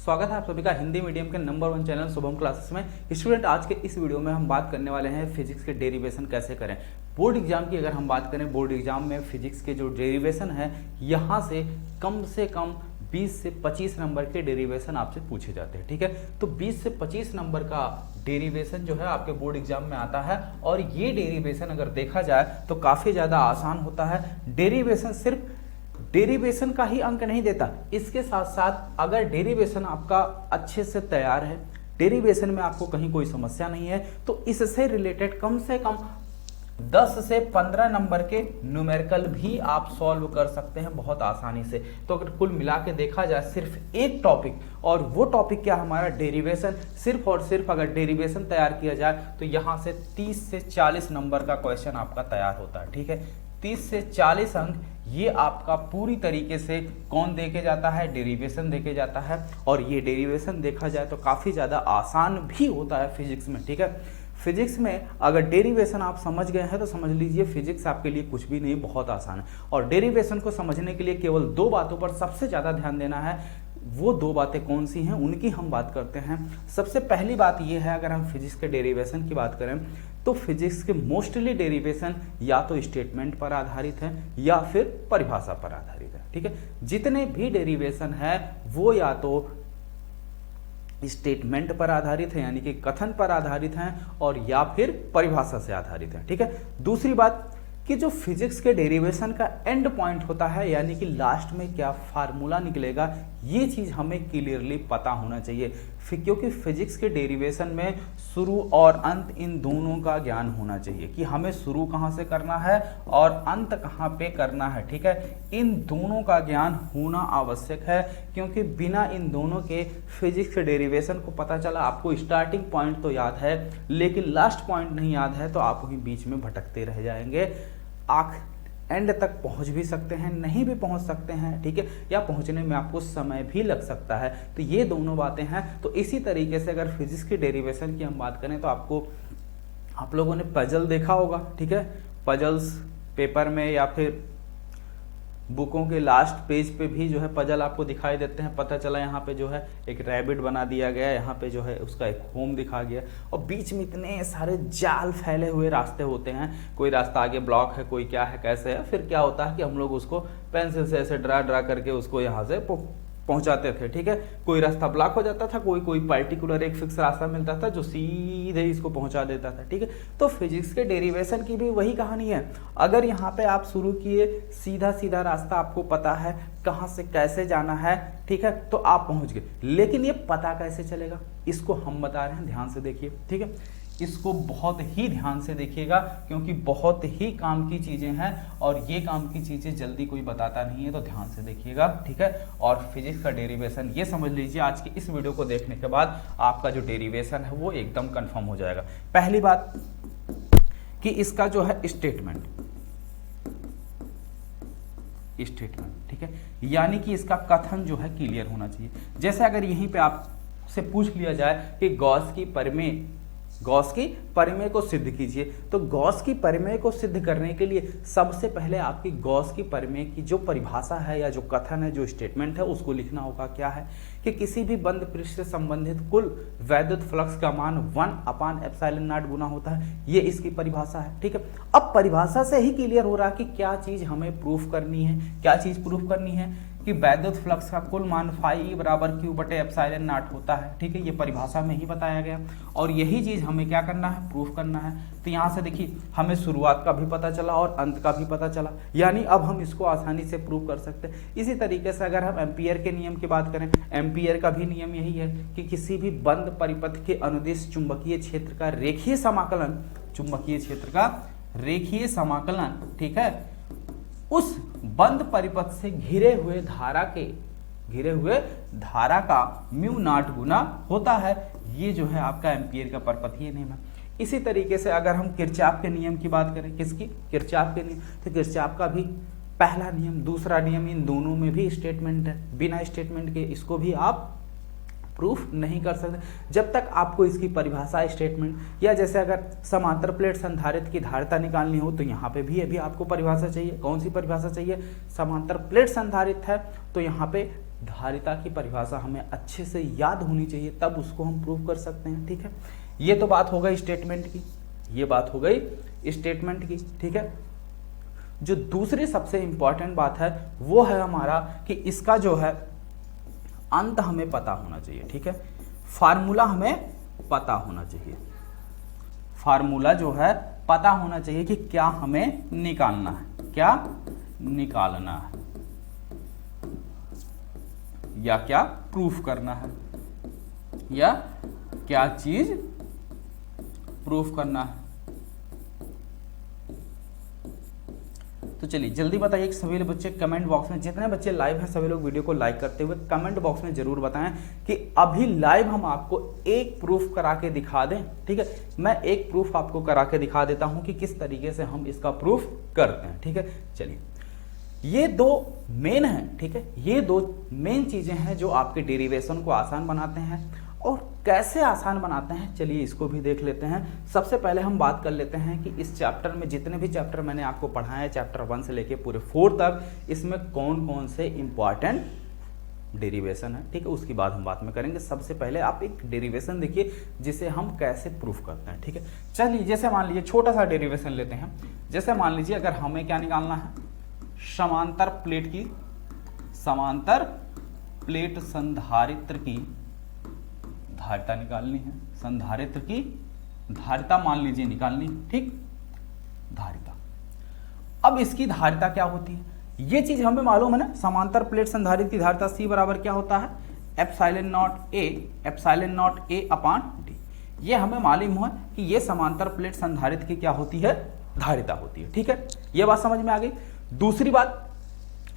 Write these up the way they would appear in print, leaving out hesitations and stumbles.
स्वागत है आप सभी का हिंदी मीडियम के नंबर 1 चैनल शुभम क्लासेस में। स्टूडेंट, आज के इस वीडियो में हम बात करने वाले हैं फिजिक्स के डेरिवेशन कैसे करें। बोर्ड एग्जाम की अगर हम बात करें, बोर्ड एग्जाम में फिजिक्स के जो डेरिवेशन है यहाँ से कम 20 से 25 नंबर के डेरिवेशन आपसे पूछे जाते हैं। ठीक है, तो 20 से 25 नंबर का डेरिवेशन जो है आपके बोर्ड एग्जाम में आता है और ये डेरिवेशन अगर देखा जाए तो काफ़ी ज़्यादा आसान होता है। डेरिवेशन सिर्फ डेरिवेशन का ही अंक नहीं देता, इसके साथ साथ अगर डेरिवेशन आपका अच्छे से तैयार है, डेरिवेशन में आपको कहीं कोई समस्या नहीं है, तो इससे रिलेटेड कम से कम 10 से 15 नंबर के न्यूमेरिकल भी आप सॉल्व कर सकते हैं बहुत आसानी से। तो अगर कुल मिला के देखा जाए सिर्फ एक टॉपिक, और वो टॉपिक क्या हमारा डेरिवेशन, सिर्फ और सिर्फ अगर डेरिवेशन तैयार किया जाए तो यहाँ से 30 से 40 नंबर का क्वेश्चन आपका तैयार होता है। ठीक है, 30 से 40 अंक ये आपका पूरी तरीके से कौन देके जाता है, डेरिवेशन देके जाता है। और ये डेरिवेशन देखा जाए तो काफ़ी ज़्यादा आसान भी होता है फिजिक्स में। ठीक है, फिजिक्स में अगर डेरिवेशन आप समझ गए हैं तो समझ लीजिए फिजिक्स आपके लिए कुछ भी नहीं, बहुत आसान है। और डेरिवेशन को समझने के लिए केवल 2 बातों पर सबसे ज़्यादा ध्यान देना है। वो 2 बातें कौन सी हैं उनकी हम बात करते हैं। सबसे पहली बात ये है, अगर हम फिजिक्स के डेरिवेशन की बात करें तो फिजिक्स के मोस्टली डेरिवेशन या तो स्टेटमेंट पर आधारित है या फिर परिभाषा पर आधारित है। ठीक है, जितने भी डेरिवेशन है वो या तो स्टेटमेंट पर आधारित है यानी कि कथन पर आधारित हैं और या फिर परिभाषा से आधारित है। ठीक है, दूसरी बात कि जो फिजिक्स के डेरिवेशन का एंड पॉइंट होता है यानी कि लास्ट में क्या फार्मूला निकलेगा, ये चीज़ हमें क्लियरली पता होना चाहिए। क्योंकि फिजिक्स के डेरिवेशन में शुरू और अंत इन दोनों का ज्ञान होना चाहिए कि हमें शुरू कहाँ से करना है और अंत कहाँ पे करना है। ठीक है, इन दोनों का ज्ञान होना आवश्यक है, क्योंकि बिना इन दोनों के फिजिक्स के डेरिवेशन को पता चला आपको स्टार्टिंग पॉइंट तो याद है लेकिन लास्ट पॉइंट नहीं याद है, तो आप वहीं बीच में भटकते रह जाएंगे। एंड तक पहुंच भी सकते हैं, नहीं भी पहुंच सकते हैं। ठीक है, या पहुंचने में आपको समय भी लग सकता है। तो ये दोनों बातें हैं। तो इसी तरीके से अगर फिजिक्स की डेरिवेशन की हम बात करें तो आप लोगों ने पजल देखा होगा। ठीक है, पजल्स पेपर में या फिर बुकों के लास्ट पेज पे भी जो है पजल आपको दिखाई देते हैं। पता चला यहाँ पे जो है एक रैबिट बना दिया गया, यहाँ पे जो है उसका एक होम दिखा गया और बीच में इतने सारे जाल फैले हुए रास्ते होते हैं। कोई रास्ता आगे ब्लॉक है, कोई क्या है, कैसे है। फिर क्या होता है कि हम लोग उसको पेंसिल से ऐसे ड्रा करके उसको यहाँ से पहुंचाते थे। ठीक है, कोई रास्ता ब्लॉक हो जाता था, कोई पर्टिकुलर एक फिक्स रास्ता मिलता था जो सीधे इसको पहुंचा देता था। ठीक है, तो फिजिक्स के डेरिवेशन की भी वही कहानी है। अगर यहाँ पे आप शुरू किए, सीधा सीधा रास्ता आपको पता है कहाँ से कैसे जाना है, ठीक है, तो आप पहुंच गए। लेकिन ये पता कैसे चलेगा, इसको हम बता रहे हैं, ध्यान से देखिए। ठीक है, इसको बहुत ही ध्यान से देखिएगा क्योंकि बहुत ही काम की चीजें हैं और ये काम की चीजें जल्दी कोई बताता नहीं है, तो ध्यान से देखिएगा। ठीक है, और फिजिक्स का डेरिवेशन ये समझ लीजिए आज की इस वीडियो को देखने के बाद आपका जो डेरिवेशन है वो एकदम कंफर्म हो जाएगा। पहली बात कि इसका जो है स्टेटमेंट, ठीक है, यानी कि इसका कथन जो है क्लियर होना चाहिए। जैसे अगर यहीं पे आपसे पूछ लिया जाए कि गॉस की परिमेय को सिद्ध कीजिए, तो गॉस की परिमेय को सिद्ध करने के लिए सबसे पहले आपकी गॉस की परिमेय की जो परिभाषा है या जो कथन है, जो स्टेटमेंट है, उसको लिखना होगा। क्या है कि किसी भी बंद पृष्ठ से संबंधित कुल वैद्युत फ्लक्स का मान 1/ε0 गुना होता है। ये इसकी परिभाषा है। ठीक है, अब परिभाषा से ही क्लियर हो रहा है कि क्या चीज हमें प्रूफ करनी है। क्या चीज प्रूफ करनी है कि वैद्युत फ्लक्स का कुल मान φ = Q/ε0 होता है। ठीक है, ये परिभाषा में ही बताया गया और यही चीज हमें क्या करना है, प्रूफ करना है। तो यहाँ से देखिए हमें शुरुआत का भी पता चला और अंत का भी पता चला, यानी अब हम इसको आसानी से प्रूफ कर सकते हैं। इसी तरीके से अगर हम एम्पियर के नियम की बात करें, एम्पियर का भी नियम यही है कि किसी भी बंद परिपथ के अनुदिश चुंबकीय क्षेत्र का रेखीय समाकलन, ठीक है, उस बंद परिपथ से घिरे हुए धारा का μ0 गुना होता है। ये जो है आपका एम्पियर का परपथीय नियम है। इसी तरीके से अगर हम किरचॉफ के नियम की बात करें, किसकी, किरचॉफ के नियम, तो किरचॉफ का भी पहला नियम, दूसरा नियम, इन दोनों में भी स्टेटमेंट है। बिना स्टेटमेंट के इसको भी आप प्रूफ नहीं कर सकते जब तक आपको इसकी परिभाषा, स्टेटमेंट, या जैसे अगर समांतर प्लेट संधारित्र की धारिता निकालनी हो तो यहाँ पे भी अभी आपको परिभाषा चाहिए। कौन सी परिभाषा चाहिए, समांतर प्लेट संधारित्र है तो यहाँ पे धारिता की परिभाषा हमें अच्छे से याद होनी चाहिए, तब उसको हम प्रूव कर सकते हैं। ठीक है, ये तो बात हो गई स्टेटमेंट की, ये बात हो गई स्टेटमेंट की। ठीक है, जो दूसरी सबसे इंपॉर्टेंट बात है वो है हमारा कि इसका जो है अंत हमें पता होना चाहिए। ठीक है, फार्मूला हमें पता होना चाहिए, फार्मूला जो है पता होना चाहिए कि क्या हमें निकालना है, क्या निकालना है या क्या प्रूफ करना है, या क्या चीज प्रूफ करना है। तो चलिए जल्दी बताइए सभी बच्चे कमेंट बॉक्स में, जितने बच्चे लाइव हैं सभी लोग वीडियो को लाइक करते हुए कमेंट बॉक्स में जरूर बताएं कि अभी लाइव हम आपको एक प्रूफ करा के दिखा दें। ठीक है, मैं एक प्रूफ आपको करा के दिखा देता हूं कि किस तरीके से हम इसका प्रूफ करते हैं। ठीक है, चलिए ये दो मेन है। ठीक है, ये दो मेन चीजें हैं जो आपके डेरिवेशन को आसान बनाते हैं। और कैसे आसान बनाते हैं चलिए इसको भी देख लेते हैं। सबसे पहले हम बात कर लेते हैं कि इस चैप्टर में जितने भी चैप्टर मैंने आपको पढ़ाए हैं, चैप्टर 1 से लेके पूरे 4 तक, इसमें कौन कौन से इंपॉर्टेंट डेरिवेशन है। ठीक है, उसकी बात हम बात में करेंगे। सबसे पहले आप एक डेरिवेशन देखिए जिसे हम कैसे प्रूफ करते हैं। ठीक है, चलिए जैसे मान लीजिए छोटा सा डेरिवेशन लेते हैं। जैसे मान लीजिए अगर हमें क्या निकालना है, समांतर प्लेट की, समांतर प्लेट संधारित्र की धारिता निकालनी है, संधारित्र की धारिता मान लीजिए निकालनी। ठीक, धारिता। अब इसकी धारिता क्या होती है ये चीज हमें मालूम है ना, समांतर प्लेट संधारित्र की धारिता C बराबर क्या होता है, epsilon not A upon D। ये हमें मालूम है कि ये समांतर प्लेट संधारित्र की क्या होती है, धारिता होती है। ठीक है, ये बात समझ में आ गई। दूसरी बात,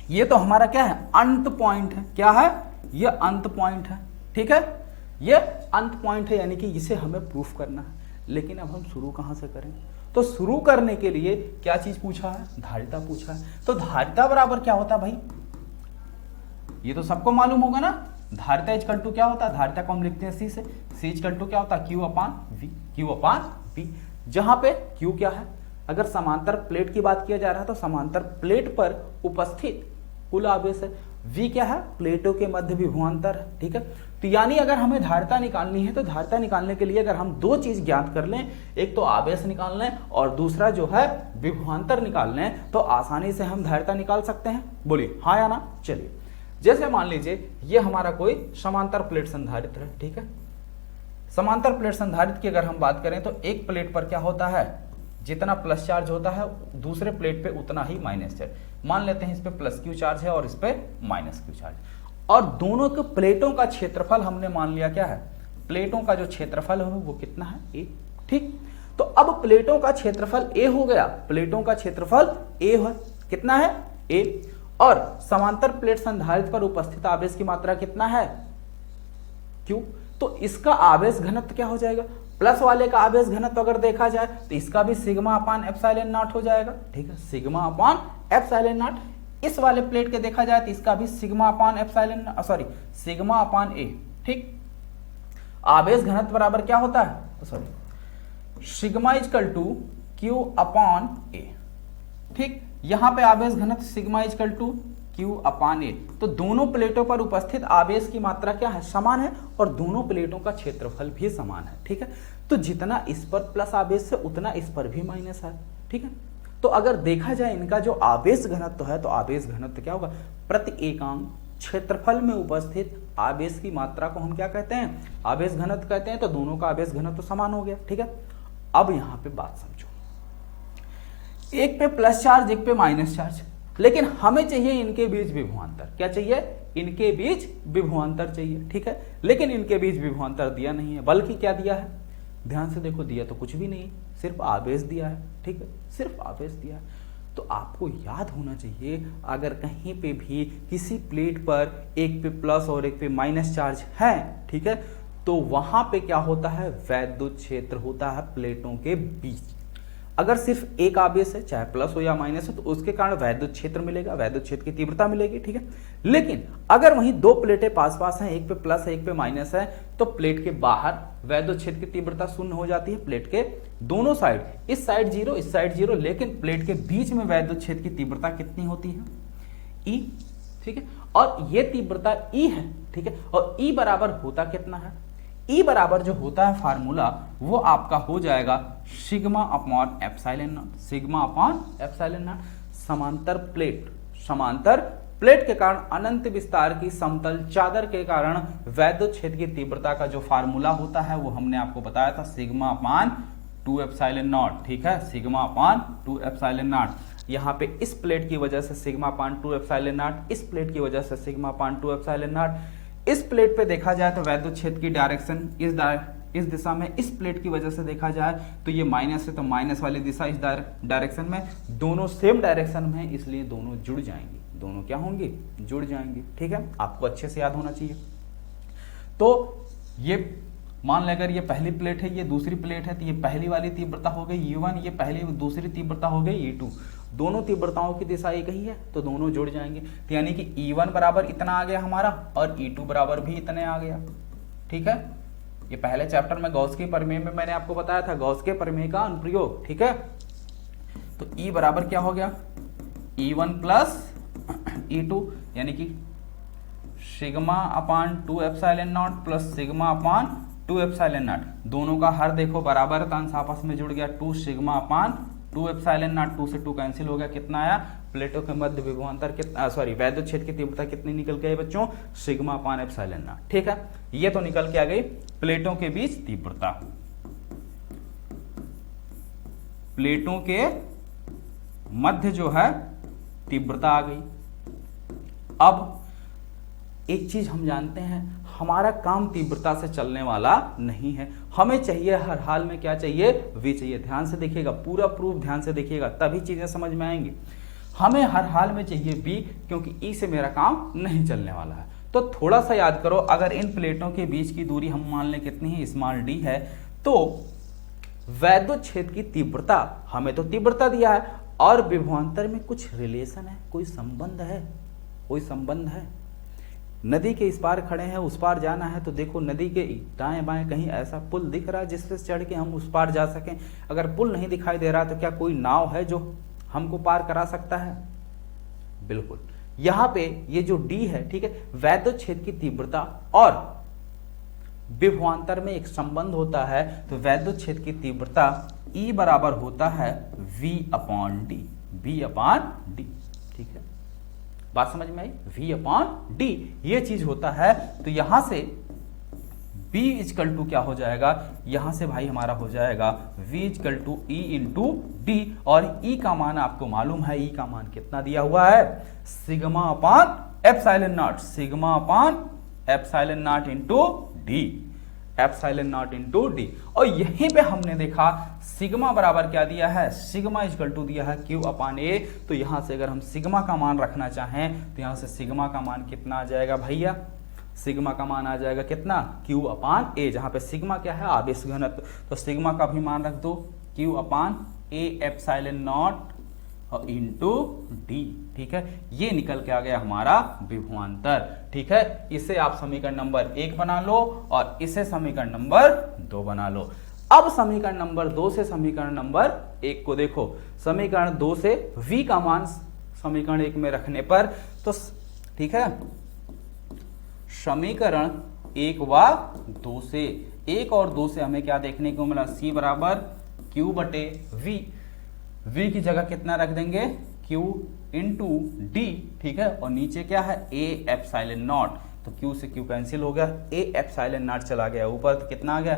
ये तो हमारा क्या है, अंत पॉइंट है। क्या है, ये अंत पॉइंट है। ठीक है, ये अंत पॉइंट है, यानी कि इसे हमें प्रूफ करना है। लेकिन अब हम शुरू कहां से करें, तो शुरू करने के लिए क्या चीज पूछा है, धारिता पूछा है। तो धारिता बराबर क्या होता है भाई, ये तो सबको मालूम होगा ना। धारिता इक्वल टू क्या होता है, धारिता को हम लिखते हैं C से, C इक्वल टू क्या होता है, Q अपान V, Q अपान V। जहां पे Q क्या है, अगर समांतर प्लेट की बात किया जा रहा है तो समांतर प्लेट पर उपस्थित कुल आवेश है। V क्या है, प्लेटों के मध्य विभवांतर है। ठीक है, तो यानी अगर हमें धारिता निकालनी है तो धारिता निकालने के लिए अगर हम दो चीज ज्ञात कर लें, एक तो आवेश निकाल लें और दूसरा जो है विभवांतर निकाल लें, तो आसानी से हम धारिता निकाल सकते हैं। बोलिए हाँ या ना। चलिए जैसे मान लीजिए ये हमारा कोई समांतर प्लेट संधारित्र है। ठीक है, समांतर प्लेट संधारित्र की अगर हम बात करें तो एक प्लेट पर क्या होता है, जितना प्लस चार्ज होता है दूसरे प्लेट पे उतना ही माइनस चार्ज। मान लेते हैं इस पे प्लस क्यू चार्ज है और इस पे माइनस क्यू चार्ज, और दोनों के प्लेटों का क्षेत्रफल हमने मान लिया क्या है, प्लेटों का जो क्षेत्रफल है वो कितना है, ए। ठीक, तो अब प्लेटों का क्षेत्रफल ए हो गया, प्लेटों का क्षेत्रफल ए है, कितना है, ए। और समांतर प्लेट संधारित्र पर उपस्थित आवेश की मात्रा कितना है, क्यू। तो इसका आवेश घनत्व क्या हो जाएगा, प्लस वाले का आवेश घनत्व अगर देखा जाए तो इसका भी सिग्मा अपान एप्सिलॉन नॉट हो जाएगा। ठीक है, सिग्मा अपान एप्सिलॉन नॉट। इस वाले प्लेट के देखा जाए तो इसका भी sigma upon epsilon, sorry sigma upon A. ठीक, आवेश घनत्व बराबर क्या होता है, sorry sigma equal to q upon A. ठीक, यहां पे आवेश घनत्व sigma equal to q upon A. तो दोनों प्लेटों पर उपस्थित आवेश की मात्रा क्या है, समान है, और दोनों प्लेटों का क्षेत्रफल भी समान है। ठीक है, तो जितना इस पर प्लस आवेश है उतना इस पर भी माइनस है। ठीक है, तो अगर देखा जाए इनका जो आवेश घनत्व है तो आवेश घनत्व क्या होगा, प्रति एकांक क्षेत्रफल में उपस्थित आवेश की मात्रा को हम क्या कहते हैं, आवेश घनत्व कहते हैं। तो दोनों का आवेश घनत्व समान हो गया। ठीक है, अब यहां पे बात समझो, एक पे प्लस चार्ज एक पे माइनस चार्ज, लेकिन हमें चाहिए इनके बीच विभवांतर। क्या चाहिए, इनके बीच विभवांतर चाहिए। ठीक है, लेकिन इनके बीच विभवांतर दिया नहीं है, बल्कि क्या दिया है, ध्यान से देखो, दिया तो कुछ भी नहीं, सिर्फ आवेश दिया है। ठीक है, सिर्फ आवेश दिया है। तो आपको याद होना चाहिए अगर कहीं पे भी किसी प्लेट पर एक पे प्लस और एक पे माइनस चार्ज है, ठीक है, तो वहां पे क्या होता है, वैद्युत क्षेत्र होता है प्लेटों के बीच। अगर सिर्फ एक आवेश है, चाहे प्लस हो या माइनस हो, तो उसके कारण वैद्युत क्षेत्र मिलेगा, वैद्युत क्षेत्र की तीव्रता मिलेगी। ठीक है, लेकिन अगर वहीं दो प्लेटें पास पास हैं, एक पे प्लस है एक पे माइनस है, तो प्लेट के बाहर वैद्युत क्षेत्र की तीव्रता शून्य हो जाती है। प्लेट के दोनों साइड, इस साइड जीरो इस साइड जीरो, लेकिन प्लेट के बीच में वैद्युत क्षेत्र की तीव्रता कितनी होती है, ई। ठीक है, और ये तीव्रता E है, ठीक है। और E बराबर होता कितना है, E बराबर जो होता है फार्मूला वो आपका हो जाएगा sigma upon epsilon not, sigma upon epsilon not. समांतर प्लेट के कारण अनंत विस्तार की समतल चादर के कारण वैद्युत क्षेत्र की तीव्रता का जो फार्मूला होता है वो हमने आपको बताया था सिग्मा अपॉन 2 एप्सिलॉन नॉट, ठीक है, सिग्मा अपॉन 2 एप्सिलॉन नॉट। यहाँ पे इस प्लेट की वजह से सिग्मा अपॉन 2 एप्सिलॉन नॉट, इस प्लेट की वजह से सिग्मा अपॉन 2 एप्सिलॉन नॉट। इस प्लेट पे देखा जाए तो वैद्युत क्षेत्र की डायरेक्शन इस दिशा में, इस प्लेट की वजह से देखा जाए तो ये माइनस है, तो माइनस वाली दिशा इस डायरेक्शन में, दोनों सेम डायरेक्शन में, इसलिए दोनों जुड़ जाएंगे, दोनों क्या होंगे, जुड़ जाएंगे, ठीक है। आपको अच्छे से याद होना चाहिए। तो ये मान लें अगर ये पहली प्लेट है, ये दूसरी प्लेट है, तो ये पहली वाली तीव्रता हो गई U1, ये पहली दूसरी तीव्रता हो गई E2। दोनों तीव्रताओं की दिशा एक ही है तो दोनों जुड़ जाएंगे, तो यानी कि E1 बराबर इतना आ गया हमारा और E2 बराबर भी इतने आ गया, ठीक है। ये पहले चैप्टर में गॉस के प्रमेय में मैंने आपको बताया था, गॉस के प्रमेय का अनुप्रयोग, ठीक है। तो E बराबर क्या हो गया, E1 प्लस E2, यानी कि sigma upon 2 epsilon not plus sigma upon 2 epsilon not. दोनों का हर देखो बराबर है तो अंश आपस में जुड़ गया, 2 सिग्मा अपॉन 2 एप्सिलॉन नॉट, 2 से 2 कैंसिल हो गया, कितना आया, प्लेटों के मध्य विभवांतर कितना, वैद्युत क्षेत्र की तीव्रता कितनी निकल के आई बच्चों, सिग्मा अपॉन एप्सिलॉन नॉट, ठीक है। ये तो निकल के आ गई प्लेटों के बीच तीव्रता, प्लेटों के मध्य जो है तीव्रता आ गई। अब एक चीज हम जानते हैं, हमारा काम तीव्रता से चलने वाला नहीं है, हमें चाहिए हर हाल में क्या चाहिए, V चाहिए। ध्यान से देखिएगा, पूरा प्रूफ ध्यान से देखिएगा, तभी चीजें समझ में आएंगी। हमें हर हाल में चाहिए V, क्योंकि E से मेरा काम नहीं चलने वाला है। तो थोड़ा सा याद करो, अगर इन प्लेटों के बीच की दूरी हम मान लें कितनी है, स्मॉल d है, तो वैद्युत क्षेत्र की तीव्रता, हमें तो तीव्रता दिया है और विभवांतर में कुछ रिलेशन है, कोई संबंध है, कोई संबंध है। नदी के इस पार खड़े हैं, उस पार जाना है, तो देखो नदी के दाएं बाएं कहीं ऐसा पुल दिख रहा है जिससे चढ़ के हम उस पार जा सकें। अगर पुल नहीं दिखाई दे रहा तो क्या कोई नाव है जो हमको पार करा सकता है, बिल्कुल। यहां पे ये जो D है, ठीक है, वैद्युत क्षेत्र की तीव्रता और विभवांतर में एक संबंध होता है, तो वैद्युत क्षेत्र की तीव्रता E बराबर होता है V upon D, V upon D, ठीक है, बात समझ में आई, V अपॉन D ये चीज होता है। तो यहां से B इजकल टू क्या हो जाएगा, यहां से भाई हमारा हो जाएगा V equal to E into D, और E का मान आपको मालूम है, E का मान कितना दिया हुआ है, sigma upon epsilon not, sigma upon epsilon not into D, epsilon not into D। और यहीं पे हमने देखा सिग्मा बराबर क्या दिया है, सिग्मा इजकल टू दिया है Q अपॉन A। तो यहां से अगर हम सिग्मा का मान रखना चाहें तो यहां से सिग्मा का मान कितना आ जाएगा भैया, सिग्मा का मान आ जाएगा कितना, Q अपॉन A, जहां पे सिग्मा क्या है, आवेश घनत्व, तो सिग्मा का भी मान रख दो Q upon A epsilon not into D, ठीक है। ये निकल के आ गया हमारा विभवांतर, ठीक है। इसे आप समीकरण नंबर 1 बना लो और इसे समीकरण नंबर 2 बना लो। अब समीकरण नंबर 2 से समीकरण नंबर 1 को देखो, समीकरण 2 से V का मान समीकरण 1 में रखने पर, तो ठीक है, समीकरण 1 व 2 से, 1 और 2 से हमें क्या देखने को मिला, C बराबर Q बटे V, V की जगह कितना रख देंगे, Q इंटू D, ठीक है, और नीचे क्या है, A एप्सिलॉन नॉट, तो Q से Q कैंसिल हो गया, A एप्सिलॉन नॉट चला गया ऊपर, तो कितना आ गया,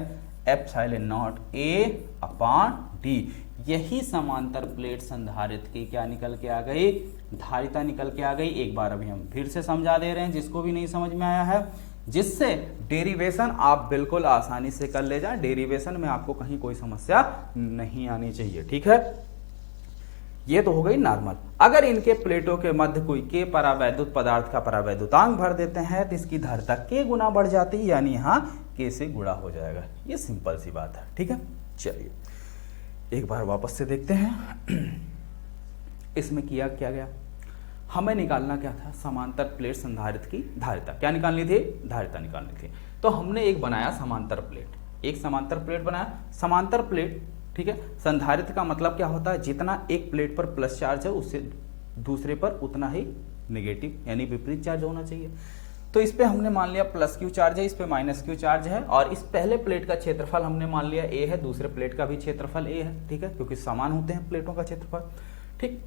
epsilon not A upon D। यही समांतर प्लेट संधारित्र की क्या निकल के आ गई, धारिता निकल के आ गई। एक बार अभी हम फिर से समझा दे रहे हैं जिसको भी नहीं समझ में आया है, जिससे डेरिवेशन आप बिल्कुल आसानी से कर ले जाएं, डेरिवेशन में आपको कहीं कोई समस्या नहीं आनी चाहिए, ठीक है। ये तो हो गई नॉर्मल। अगर इनके प्लेटों के मध्य कोई के परावैद्युत पदार्थ का परावैद्युतांक भर देते हैं तो इसकी धारिता के गुना बढ़ जाती है, यानी यहाँ के से गुणा हो जाएगा। ये सिंपल सी बात है, ठीक है। चलिए एक बार वापस से देखते हैं इसमें किया क्या गया, हमें निकालना क्या था, समांतर प्लेट संधारित्र की धारिता। क्या निकालनी थी, धारिता निकालनी थी। तो हमने एक बनाया समांतर प्लेट, एक समांतर प्लेट बनाया। समांतर प्लेट, ठीक है, संधारित्र का मतलब क्या होता है, जितना एक प्लेट पर प्लस चार्ज है उससे दूसरे पर उतना ही नेगेटिव यानी विपरीत चार्ज होना चाहिए। तो इस पे हमने मान लिया प्लस क्यू चार्ज है, इस पे माइनस क्यू चार्ज है, और इस पहले प्लेट का क्षेत्रफल हमने मान लिया ए है, दूसरे प्लेट का भी क्षेत्रफल ए है, ठीक है, क्योंकि समान होते हैं प्लेटों का क्षेत्रफल। ठीक,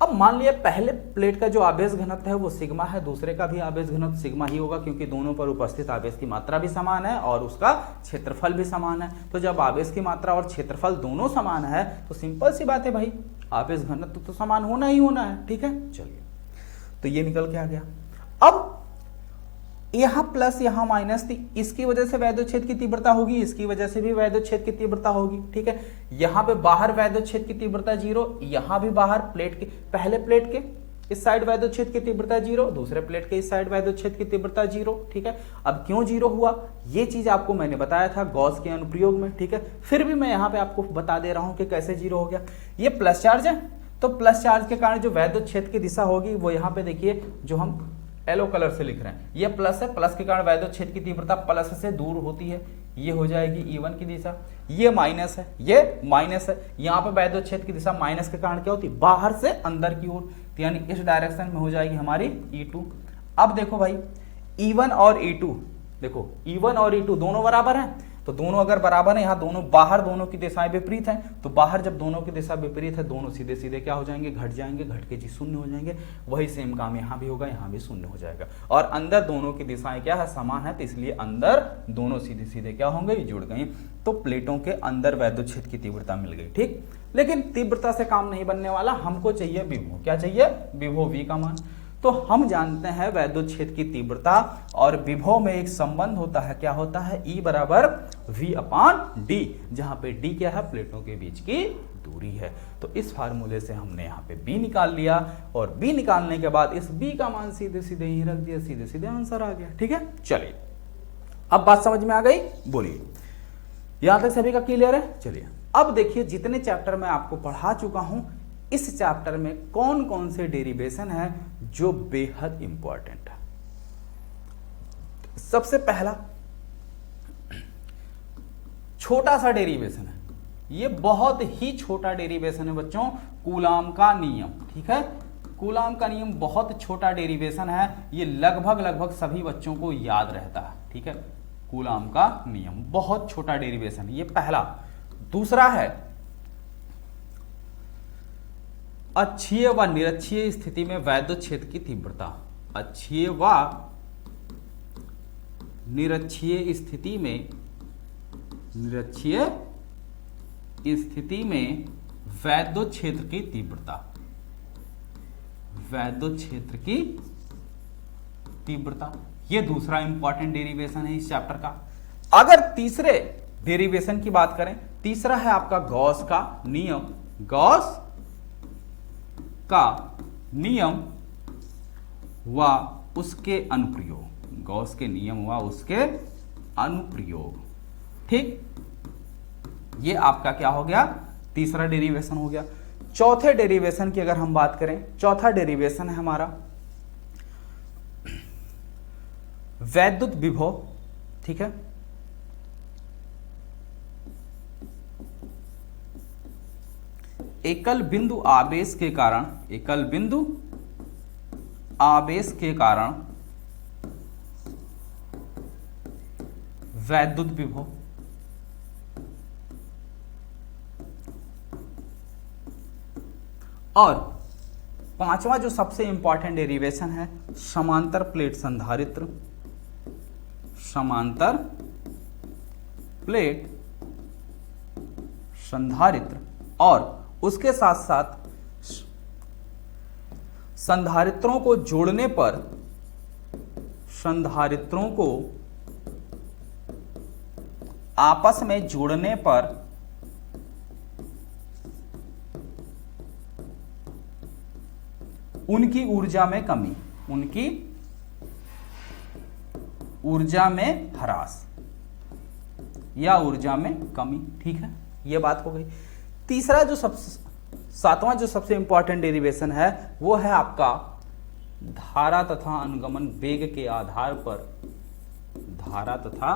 अब मान लिया पहले प्लेट का जो आवेश घनत्व है वो सिग्मा है, दूसरे का भी आवेश घनत्व सिग्मा ही होगा, क्योंकि दोनों पर उपस्थित आवेश की मात्रा भी समान है और उसका क्षेत्रफल भी समान है। तो जब आवेश की मात्रा और क्षेत्रफल दोनों समान है तो सिंपल सी बात है भाई, आवेश घनत्व तो समान होना ही होना है। ठीक है, चलिए, तो ये निकल के आ गया। अब यहां प्लस यहां माइनस थी, इसकी वजह से वैद्युत क्षेत्र की तीव्रता होगी, इसकी वजह से भी वैद्युत क्षेत्र की तीव्रता होगी। ठीक है, यहां पे बाहर वैद्युत क्षेत्र की तीव्रता 0, यहां भी बाहर प्लेट के पहले प्लेट के इस साइड वैद्युत क्षेत्र की तीव्रता 0, दूसरे प्लेट के इस साइड वैद्युत क्षेत्र की तीव्रता 0। ठीक है, अब क्यों 0 हुआ ये चीज आपको मैंने बताया था गॉस के अनुप्रयोग में। ठीक है, फिर भी मैं यहां पे आपको बता दे रहा हूं कि कैसे 0 हो गया। ये प्लस चार्ज है, तो प्लस चार्ज के कारण जो वैद्युत क्षेत्र की दिशा होगी वो यहाँ पे देखिए, जो हम येलो कलर से लिख रहे हैं, ये प्लस है, प्लस के कारण वैद्युत क्षेत्र की तीव्रता प्लस से दूर होती है, ये हो जाएगी E1 की दिशा। ये माइनस है, ये माइनस है, यहाँ पे वैद्युत क्षेत्र की दिशा माइनस के कारण क्या होती है, बाहर से अंदर की ओर, यानी इस डायरेक्शन में हो जाएगी हमारी E2। अब देखो भाई E1 और E2, देखो E1 और E2 दोनों बराबर हैं, तो दोनों अगर बराबर है, यहाँ दोनों बाहर दोनों की दिशाएं विपरीत हैं, तो बाहर जब दोनों की दिशा विपरीत है, दोनों सीधे सीधे क्या हो जाएंगे, घट जाएंगे, घट के जी शून्य हो जाएंगे। वही सेम काम यहाँ भी होगा, यहाँ भी शून्य हो जाएगा। और अंदर दोनों की दिशाएं क्या है, समान है, तो इसलिए अंदर दोनों सीधे सीधे क्या होंगे, जुड़ गई। तो प्लेटों के अंदर वैद्युत क्षेत्र की तीव्रता मिल गई। ठीक, लेकिन तीव्रता से काम नहीं बनने वाला, हमको चाहिए विभव। क्या चाहिए, विभव V का मान। तो हम जानते हैं वैद्युत क्षेत्र की तीव्रता और विभव में एक संबंध होता है, क्या होता है, E बराबर V/d, जहां पे d क्या है, प्लेटों के बीच की दूरी है। तो इस फार्मूले से हमने यहाँ पे B निकाल लिया, और B निकालने के बाद इस B का मान सीधे सीधे ही रख दिया, सीधे सीधे आंसर आ गया। ठीक है, चलिए, अब बात समझ में आ गई, बोलिए, यहां तक सभी का क्लियर है। चलिए, अब देखिए, जितने चैप्टर मैं आपको पढ़ा चुका हूं, इस चैप्टर में कौन कौन से डेरिवेशन है जो बेहद इंपॉर्टेंट है। सबसे पहला छोटा सा डेरिवेशन है, ये बहुत ही छोटा डेरिवेशन है बच्चों, कूलाम का नियम। ठीक है, कूलाम का नियम बहुत छोटा डेरिवेशन है, ये लगभग सभी बच्चों को याद रहता है। ठीक है, कूलाम का नियम बहुत छोटा डेरिवेशन, ये पहला। दूसरा है अक्षीय व निरक्षीय स्थिति में वैद्युत क्षेत्र की तीव्रता। अक्षीय व निरक्षीय स्थिति में, निरक्षीय स्थिति में वैद्युत क्षेत्र की तीव्रता, वैद्युत क्षेत्र की तीव्रता, ये दूसरा इंपॉर्टेंट डेरिवेशन है इस चैप्टर का। अगर तीसरे डेरिवेशन की बात करें, तीसरा है आपका गॉस का नियम। गॉस का नियम व उसके अनुप्रयोग, गॉस के नियम व उसके अनुप्रयोग। ठीक, ये आपका क्या हो गया, तीसरा डेरिवेशन हो गया। चौथे डेरिवेशन की अगर हम बात करें, चौथा डेरिवेशन है हमारा वैद्युत विभव। ठीक है, एकल बिंदु आवेश के कारण, एकल बिंदु आवेश के कारण वैद्युत विभव। और पांचवा जो सबसे इंपॉर्टेंट डेरिवेशन है, समांतर प्लेट संधारित्र। समांतर प्लेट संधारित्र, और उसके साथ साथ संधारित्रों को जोड़ने पर, संधारित्रों को आपस में जोड़ने पर उनकी ऊर्जा में कमी, उनकी ऊर्जा में ह्रास या ऊर्जा में कमी। ठीक है, यह बात हो गई। तीसरा जो सातवां जो सबसे इंपॉर्टेंट डेरिवेशन है वो है आपका धारा तथा अनुगमन वेग के आधार पर, धारा तथा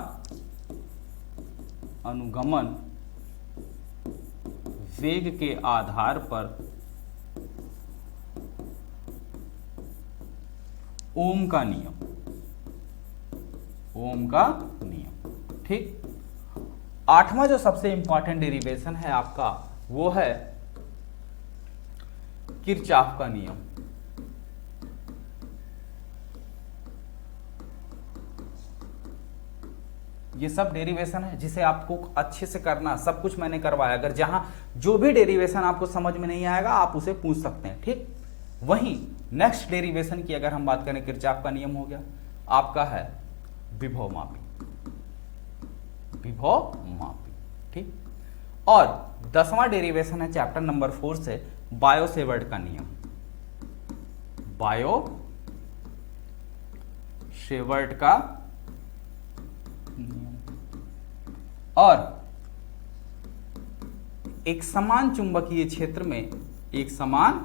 अनुगमन वेग के आधार पर ओम का नियम, ओम का नियम, ठीक। आठवां जो सबसे इंपॉर्टेंट डेरिवेशन है आपका वो है किरचॉफ का नियम। ये सब डेरिवेशन है जिसे आपको अच्छे से करना, सब कुछ मैंने करवाया। अगर जहां जो भी डेरिवेशन आपको समझ में नहीं आएगा आप उसे पूछ सकते हैं, ठीक। वहीं नेक्स्ट डेरिवेशन की अगर हम बात करें, किरचॉफ का नियम हो गया आपका है विभव मापी, विभव मापी, ठीक। और 10वां डेरिवेशन है चैप्टर नंबर 4 से बायो-सेवर्ट का नियम, बायो-सेवर्ट का नियम। और एक समान चुंबकीय क्षेत्र में, एक समान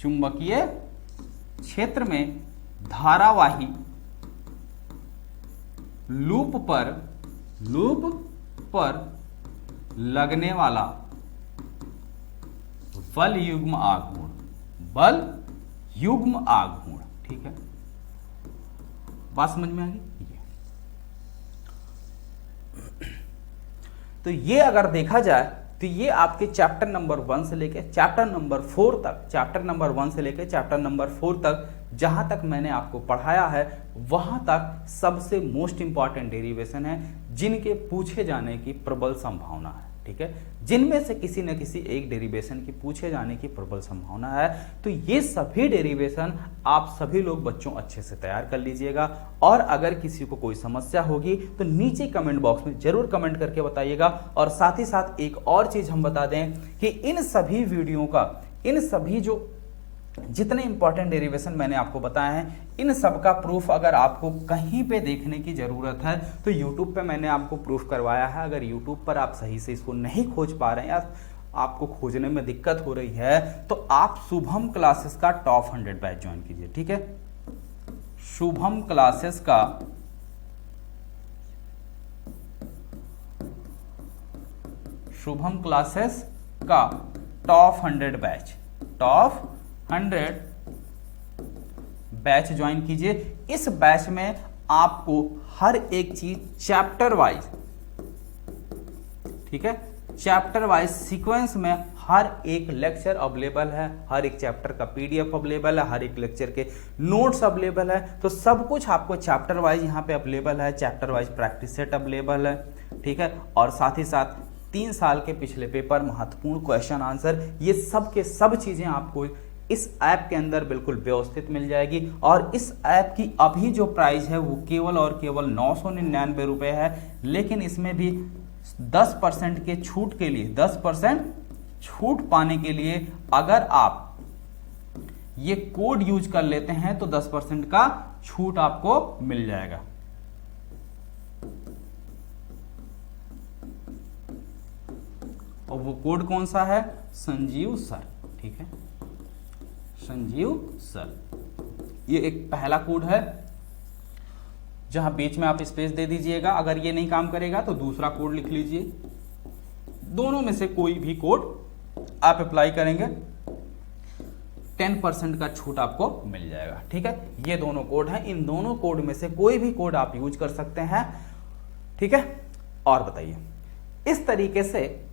चुंबकीय क्षेत्र में धारावाही लूप पर लगने वाला बल युग्म आघूर्ण, बल युग्म आघूर्ण, ठीक है। बात समझ में आ गई? तो ये अगर देखा जाए तो ये आपके चैप्टर नंबर 1 से लेके चैप्टर नंबर 4 तक, चैप्टर नंबर 1 से लेके चैप्टर नंबर 4 तक जहां तक मैंने आपको पढ़ाया है वहां तक सबसे मोस्ट इंपॉर्टेंट डेरिवेशन है जिनके पूछे जाने की प्रबल संभावना है, ठीक है। जिनमें से किसी न किसी एक डेरिवेशन की पूछे जाने की प्रबल संभावना है। तो ये सभी डेरिवेशन आप सभी लोग बच्चों अच्छे से तैयार कर लीजिएगा। और अगर किसी को कोई समस्या होगी तो नीचे कमेंट बॉक्स में जरूर कमेंट करके बताइएगा। और साथ ही साथ एक और चीज हम बता दें कि इन सभी वीडियो का, इन सभी जो जितने इंपॉर्टेंट डेरिवेशन मैंने आपको बताए हैं, इन सब का प्रूफ अगर आपको कहीं पे देखने की जरूरत है तो YouTube पे मैंने आपको प्रूफ करवाया है। अगर YouTube पर आप सही से इसको नहीं खोज पा रहे हैं या आपको खोजने में दिक्कत हो रही है तो आप शुभम क्लासेस का टॉप 100 बैच ज्वाइन कीजिए, ठीक है। शुभम क्लासेस का top 100 batch, top 100 batch join कीजिए। इस बैच में आपको हर एक चीज चैप्टर वाइज, ठीक है, चैप्टर वाइज सीक्वेंस में हर एक लेक्चर अवेलेबल है, हर एक चैप्टर का PDF अवेलेबल है, हर एक लेक्चर के नोट्स अवेलेबल है। तो सब कुछ आपको चैप्टर वाइज यहाँ पे अवेलेबल है, chapter wise practice set available है, ठीक है। और साथ ही साथ 3 साल के पिछले पेपर, महत्वपूर्ण क्वेश्चन आंसर, ये सब के सब चीजें आपको इस ऐप के अंदर बिल्कुल व्यवस्थित मिल जाएगी। और इस ऐप की अभी जो प्राइस है वो केवल और केवल 999 रुपये है। लेकिन इसमें भी 10% के छूट के लिए, 10% छूट पाने के लिए अगर आप ये कोड यूज कर लेते हैं तो 10% का छूट आपको मिल जाएगा। और वो कोड कौन सा है? संजीव सर, ठीक है, संजीव सर। ये एक पहला कोड है जहां बीच में आप स्पेस दे दीजिएगा। अगर ये नहीं काम करेगा तो दूसरा कोड लिख लीजिए। दोनों में से कोई भी कोड आप अप्लाई करेंगे 10% का छूट आपको मिल जाएगा, ठीक है। ये दोनों कोड हैं, इन दोनों कोड में से कोई भी कोड आप यूज कर सकते हैं, ठीक है। और बताइए, इस तरीके से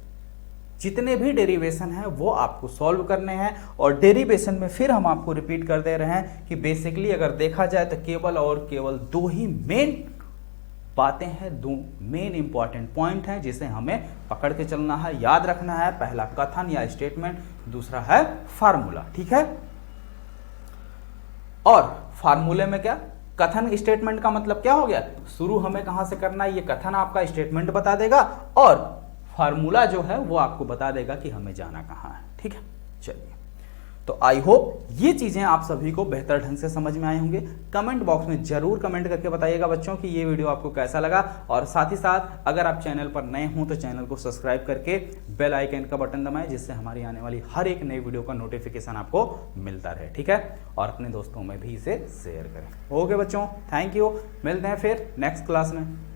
जितने भी डेरिवेशन हैं वो आपको सॉल्व करने हैं। और डेरिवेशन में फिर हम आपको रिपीट कर दे रहे हैं कि बेसिकली अगर देखा जाए तो केवल और केवल 2 ही मेन बातें हैं, 2 मेन इंपॉर्टेंट पॉइंट हैं जिसे हमें पकड़ के चलना है, याद रखना है। पहला कथन या स्टेटमेंट, दूसरा है फार्मूला, ठीक है। और फार्मूले में क्या, कथन स्टेटमेंट का मतलब क्या हो गया, शुरू हमें कहां से करना है ये कथन आपका स्टेटमेंट बता देगा और फार्मूला जो है वो आपको बता देगा कि हमें जाना कहां है, ठीक है। चलिए, तो आई होप ये चीजें आप सभी को बेहतर ढंग से समझ में आए होंगे। कमेंट बॉक्स में जरूर कमेंट करके बताइएगा बच्चों कि ये वीडियो आपको कैसा लगा। और साथ ही साथ अगर आप चैनल पर नए हों तो चैनल को सब्सक्राइब करके बेल आइकन का बटन दबाएं जिससे हमारी आने वाली हर एक नई वीडियो का नोटिफिकेशन आपको मिलता रहे, ठीक है। और अपने दोस्तों में भी इसे शेयर करें। ओके बच्चों, थैंक यू, मिलते हैं फिर नेक्स्ट क्लास में।